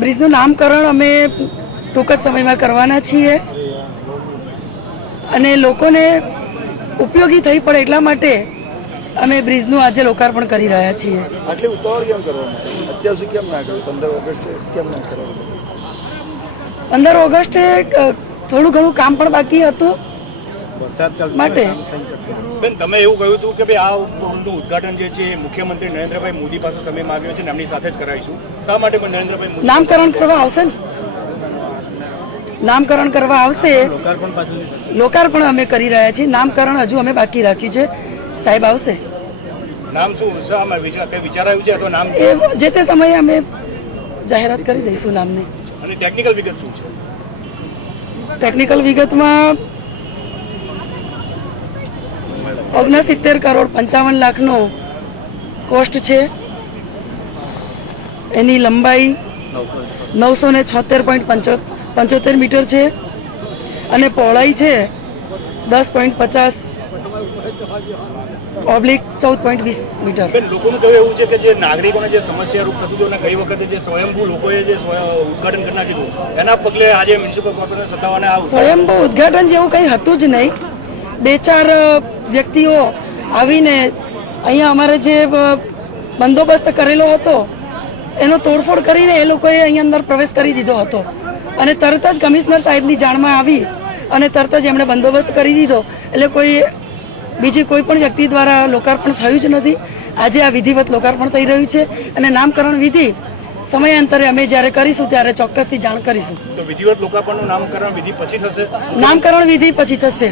બ્રિજનું નામકરણ અમે ટૂંક જ સમયમાં કરવાના છીએ અને લોકોને ઉપયોગી થઈ પડે એટલા માટે અમે બ્રિજનું આજે લોકાર્પણ કરી રહ્યા છીએ. આટલી ઉતાવળ કેમ કરવામાં અત્યાર સુધી કેમ ના કર્યું? 15 ઓગસ્ટે કેમ ના કરવાનું? 15 ઓગસ્ટે થોડું ઘણું કામ પણ બાકી હતું માટે. બેન, તમે એવું કહ્યું હતું કે ભાઈ આ પુલનું ઉદઘાટન જે છે મુખ્યમંત્રી નરેન્દ્રભાઈ મોદી પાસે સમય માંગ્યો છે ને એમની સાથે જ કરાવીશું. શા માટે પણ નરેન્દ્રભાઈ મોદી નામકરણ કરવા આવશે ને, નામકરણ કરવા આવશે. લોકાર્પણ અમે કરી રહ્યા છીએ, નામકરણ હજુ અમે બાકી રાખ્યું છે. સાહેબ આવશે. નામ શું વિચારાયું છે અથવા નામ એ જે તે સમયે અમે જાહેરાત કરી દઈશું નામની. અને ટેકનિકલ વિગત શું છે? ટેકનિકલ વિગતમાં 69 કરોડ 55 લાખનો કોસ્ટ છે. એની લંબાઈ 976.75 મીટર છે અને પહોળાઈ છે 10.50 ઓબ્લિક 14.20 મીટર. લોકોનું કહેવું એવું છે કે જે નાગરિકોને જે સમસ્યા રૂપ થતું હતું અને ગઈ વખતે જે સ્વયંભૂ લોકોએ જે ઉદઘાટન કરી નાખ્યું એના પગલે આજે મ્યુનિસિપલ કોર્પોરેશન સત્તાવાને સ્વયંભૂ ઉદઘાટન જેવું કંઈ હતું જ નહીં. 2-4 વ્યક્તિઓ આવીને અહીંયા અમારે જે બંદોબસ્ત કરેલો હતો એનો તોડફોડ કરીને એ લોકોએ અહીંયા અંદર પ્રવેશ કરી દીધો હતો અને તરત જ કમિશનર સાહેબની જાણમાં આવી અને તરત જ એમણે બંદોબસ્ત કરી દીધો. એટલે કોઈ બીજી કોઈ પણ વ્યક્તિ દ્વારા લોકાર્પણ થયું જ નથી. આજે આ વિધિવત લોકાર્પણ થઈ રહ્યું છે અને નામકરણ વિધિ સમયાંતરે અમે જ્યારે કરીશું ત્યારે ચોક્કસથી જાણ કરીશું. તો વિધિવત લોકાર્પણનું નામકરણ વિધિ પછી થશે? નામકરણ વિધિ પછી થશે.